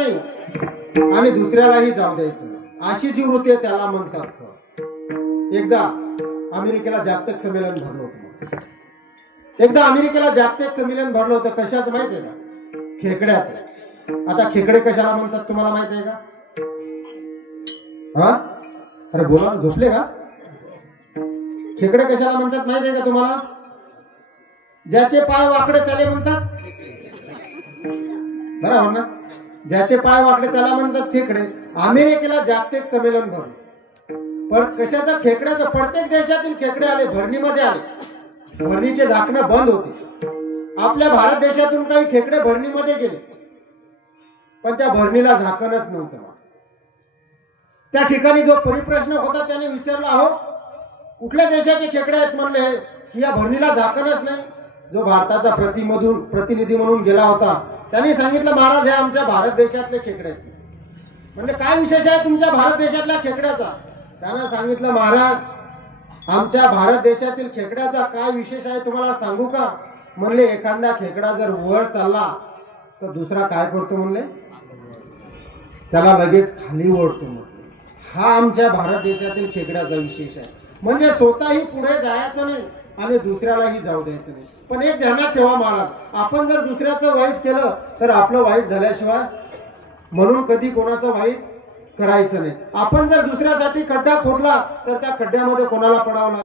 नाही आणि दुसऱ्यालाही जाऊ द्यायचं नाही, अशी जी वृत्ती आहे त्याला म्हणतात. एकदा अमेरिकेला जागतिक संमेलन भरलं होतं. एकदा अमेरिकेला जागतिक संमेलन भरलं होतं. कशाचं माहिती आहे का? खेकड्याचं. आता खेकडे कशाला म्हणतात तुम्हाला माहिती आहे का? हा, अरे बोला, झोपले का? खेकडे कशाला म्हणतात माहिती आहे का तुम्हाला? ज्याचे पाय वाकडे त्याला म्हणतात, बरोबर ना? ज्याचे पाय वाकडे त्याला म्हणतात खेकडे. अमेरिकेला जागतिक संमेलन भरलं. पण कशाचं? खेकड्याचं. प्रत्येक देशातील खेकडे आले, भरणीमध्ये आले. भरणीचे झाकणं बंद होते. आपल्या भारत देशातून काही खेकडे भरणीमध्ये गेले, पण त्या भरणीला झाकणच नव्हतं. त्या ठिकाणी जो परिप्रश्न होता त्याने विचारला, अहो कुठल्या देशाचे खेकडे आहेत? म्हणले की या भरणीला झाकणच नाही. जो भारताचा प्रतिनिधी म्हणून गेला होता त्याने सांगितलं, महाराज हे आमच्या भारत देशातले खेकडे आहेत. म्हणजे काय विशेष आहे तुमच्या भारत देशातल्या खेकड्याचा? त्यानं सांगितलं, महाराज आमच्या भारत देशातील खेकड्याचा काय विशेष आहे तुम्हाला सांगू का? म्हणले एखादा खेकडा जर वर चालला तर दुसरा काय करतो? म्हणले त्याला लगेच खाली ओढतो. म्हणले हा आमच्या भारत देशातील खेकड्याचा विशेष आहे. म्हणजे स्वतःही पुढे जायचं नाही आणि दुसऱ्यालाही जाऊ द्यायचं नाही. पण एक ध्यानात ठेवा महाराज, आपण जर दुसऱ्याचं वाईट केलं तर आपलं वाईट झाल्याशिवाय म्हणून कधी कोणाचं वाईट करायचं नाही. आपण जर दुसऱ्यासाठी खड्डा खोदला तर त्या खड्ड्यामध्ये कोणाला पडावं लागतं?